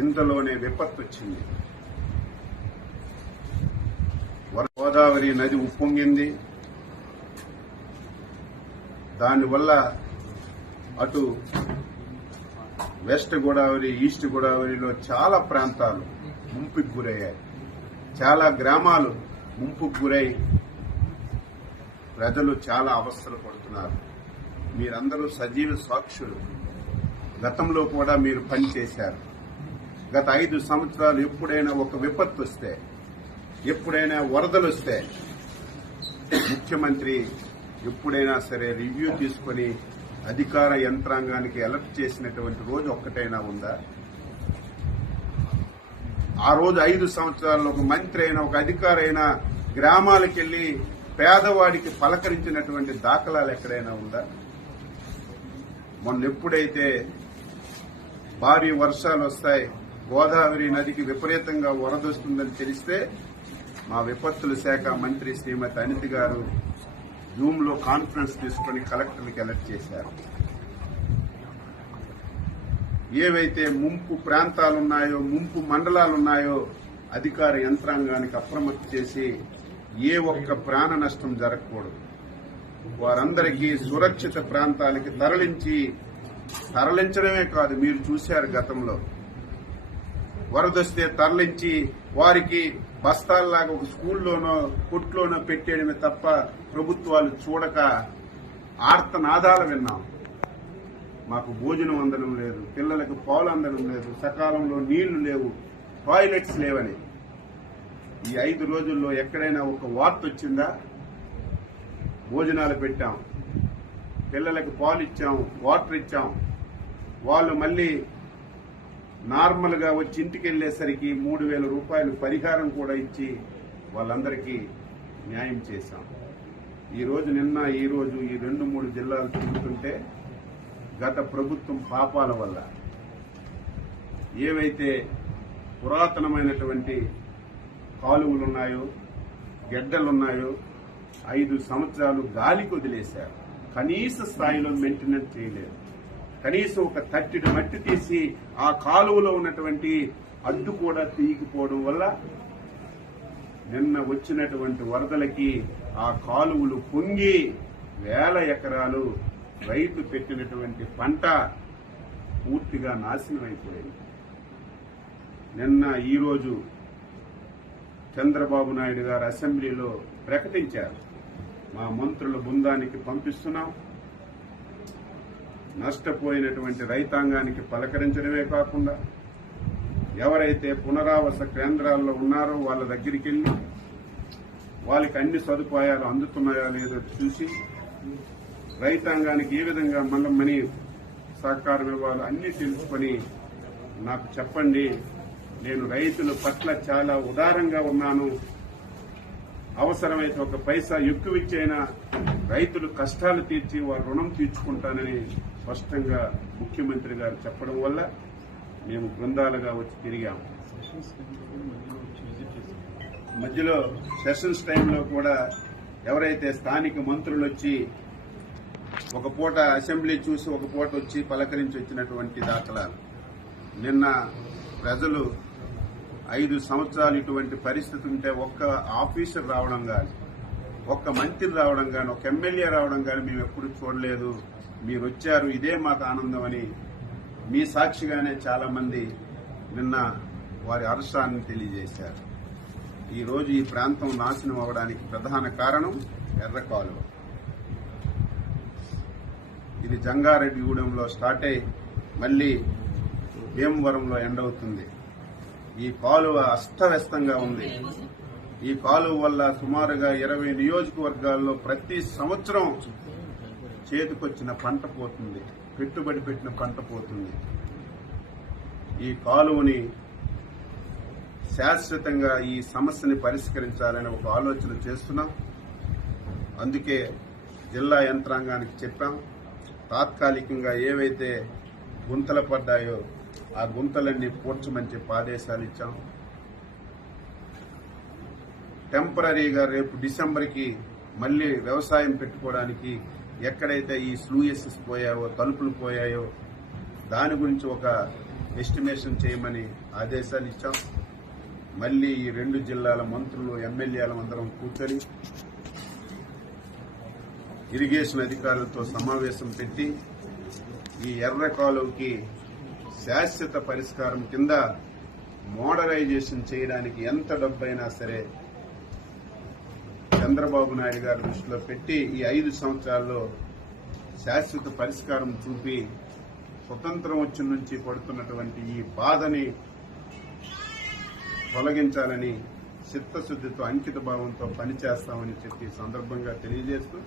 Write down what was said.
ఇంతలోనే విపత్తు వచ్చింది. గోదావరి నది ఉప్పొంగింది. దానివల్ల అటు వెస్ట్ గోదావరి, ఈస్ట్ గోదావరిలో చాలా ప్రాంతాలు ముంపుకు గురయ్యాయి. చాలా గ్రామాలు ముంపుకు గురై ప్రజలు చాలా అవస్థలు పడుతున్నారు. మీరందరూ సజీవ సాక్షులు. గతంలో కూడా మీరు పనిచేశారు. గత 5 సంవత్సరాలు ఎప్పుడైనా ఒక విపత్తు వస్తే, ఎప్పుడైనా వరదలు వస్తే ముఖ్యమంత్రి ఎప్పుడైనా సరే రివ్యూ తీసుకుని అధికార యంత్రాంగానికి అలర్ట్ చేసినటువంటి రోజు ఒక్కటైనా ఉందా? ఆ రోజు 5 సంవత్సరాల్లో ఒక మంత్రి అయినా, ఒక అధికారి అయినా గ్రామాలకు వెళ్లి పేదవాడికి పలకరించినటువంటి దాఖలాలు ఎక్కడైనా ఉందా? మొన్న ఎప్పుడైతే భారీ వర్షాలు వస్తాయి, గోదావరి నదికి విపరీతంగా వరదొస్తుందని తెలిస్తే మా విపత్తుల శాఖ మంత్రి శ్రీమతి అనిత గారు జూమ్ లో కాన్ఫరెన్స్ తీసుకుని కలెక్టర్లకు అలర్ట్ చేశారు. ఏవైతే ముంపు ప్రాంతాలున్నాయో, ముంపు మండలాలున్నాయో అధికార యంత్రాంగానికి అప్రమత్తం చేసి ఏ ఒక్క ప్రాణ నష్టం జరగకూడదు, వారందరికీ సురక్షిత ప్రాంతాలకి తరలించడమే కాదు, మీరు చూశారు గతంలో వరదొస్తే తరలించి వారికి బస్తాల్లాగా ఒక స్కూల్లోనో కొట్లోనో పెట్టేయడమే తప్ప ప్రభుత్వాలు చూడక ఆర్తనాదాలు విన్నాం. మాకు భోజనం అందడం లేదు, పిల్లలకు పాలు అందడం లేదు, సకాలంలో నీళ్లు లేవు, టాయిలెట్స్ లేవని. ఈ 5 రోజుల్లో ఎక్కడైనా ఒక వార్త వచ్చిందా? భోజనాలు పెట్టాం, పిల్లలకు పాలు ఇచ్చాం, వాటర్ ఇచ్చాం. వాళ్ళు మళ్లీ నార్మల్ గా వచ్చి ఇంటికి వెళ్లేసరికి 3,000 రూపాయలు పరిహారం కూడా ఇచ్చి వాళ్ళందరికీ న్యాయం చేశాం. ఈ రోజు ఈ 2-3 జిల్లాలు తిరుగుతుంటే గత ప్రభుత్వం పాపాల వల్ల ఏవైతే పురాతనమైనటువంటి కాలువలున్నాయో, గెడ్డలున్నాయో 5 సంవత్సరాలు గాలికి వదిలేశారు. కనీస స్థాయిలో మెయింటెనెన్స్ చేయలేదు. కనీసం ఒక తట్టెడు మట్టి తీసి ఆ కాలువలో ఉన్నటువంటి అడ్డు కూడా తీయకపోవడం వల్ల నిన్న వచ్చినటువంటి వరదలకి ఆ కాలువలు పొంగి వేల ఎకరాలు రైతు పెట్టినటువంటి పంట పూర్తిగా నాశనం అయిపోయింది. నిన్న ఈరోజు చంద్రబాబు నాయుడు గారు అసెంబ్లీలో ప్రకటించారు, మా మంత్రుల బృందానికి పంపిస్తున్నాం, నష్టపోయినటువంటి రైతాంగానికి పలకరించడమే కాకుండా ఎవరైతే పునరావాస కేంద్రాల్లో ఉన్నారో వాళ్ళ దగ్గరికి వెళ్లి వాళ్ళకి అన్ని సదుపాయాలు అందుతున్నాయో లేదో చూసి రైతాంగానికి ఏ విధంగా మనీ సహకారం ఇవ్వాలో అన్ని తెలుసుకొని నాకు చెప్పండి. నేను రైతుల పట్ల చాలా ఉదారంగా ఉన్నాను. అవసరమైతే ఒక పైసా ఎక్కువ ఇచ్చైనా రైతులు కష్టాలు తీర్చి వారి రుణం తీర్చుకుంటానని స్పష్టంగా ముఖ్యమంత్రి గారు చెప్పడం వల్ల మేము బృందాలుగా వచ్చి తిరిగాము. మధ్యలో సెషన్స్ టైంలో కూడా ఎవరైతే స్థానిక మంత్రులు వచ్చి ఒక పూట అసెంబ్లీ చూసి ఒక పూట వచ్చి పలకరించి వచ్చినటువంటి దాఖలాలు. నిన్న ప్రజలు 5 సంవత్సరాలు ఇటువంటి పరిస్థితి ఉంటే ఒక్క ఆఫీసర్ రావడం కానీ, ఒక్క మంత్రి రావడం కానీ, ఒక ఎమ్మెల్యే రావడం కానీ మేము ఎప్పుడు చూడలేదు. మీరు వచ్చారు, ఇదే మాకు ఆనందం అని మీ సాక్షిగానే చాలా మంది నిన్న వారి హర్షాన్ని తెలియజేశారు. ఈ రోజు ఈ ప్రాంతం నాశనం అవడానికి ప్రధాన కారణం ఎర్ర కాలువ. ఇది జంగారెడ్డిగూడెంలో స్టార్ట్ అయి మళ్లీ భీమవరంలో ఎండ్ అవుతుంది. ఈ కాలువ అస్తవ్యస్తంగా ఉంది. ఈ కాలువ వల్ల సుమారుగా 20 నియోజకవర్గాల్లో ప్రతి సంవత్సరం చేతికొచ్చిన పంట పోతుంది, పెట్టుబడి పెట్టిన పంట పోతుంది. ఈ కాలువని శాశ్వతంగా ఈ సమస్యని పరిష్కరించాలని ఒక ఆలోచన చేస్తున్నాం. అందుకే జిల్లా యంత్రాంగానికి చెప్పాం, తాత్కాలికంగా ఏవైతే గుంతలు పడ్డాయో ఆ గుంతలన్నీ పూడ్చమని చెప్పి ఆదేశాలు ఇచ్చాం. టెంపరీగా రేపు డిసెంబర్కి మళ్లీ వ్యవసాయం పెట్టుకోవడానికి ఎక్కడైతే ఈ స్లూయసెస్ పోయాయో, తలుపులు పోయాయో దాని గురించి ఒక ఎస్టిమేషన్ చేయమని ఆదేశాలు ఇచ్చాం. మళ్లీ ఈ 2 జిల్లాల మంత్రులు ఎమ్మెల్యేలు అందరం కూర్చొని ఇరిగేషన్ అధికారులతో సమావేశం పెట్టి ఈ ఎర్ర కాలువకి శాశ్వత పరిష్కారం కింద మోడరైజేషన్ చేయడానికి ఎంత డబ్బైనా సరే చంద్రబాబు నాయుడు గారి దృష్టిలో పెట్టి ఈ 5 సంవత్సరాల్లో శాశ్వత పరిష్కారం చూపి స్వతంత్రం వచ్చి నుంచి పడుతున్నటువంటి ఈ బాధని తొలగించాలని చిత్తశుద్దితో అంకిత భావంతో పనిచేస్తామని చెప్పి సందర్భంగా తెలియజేస్తూ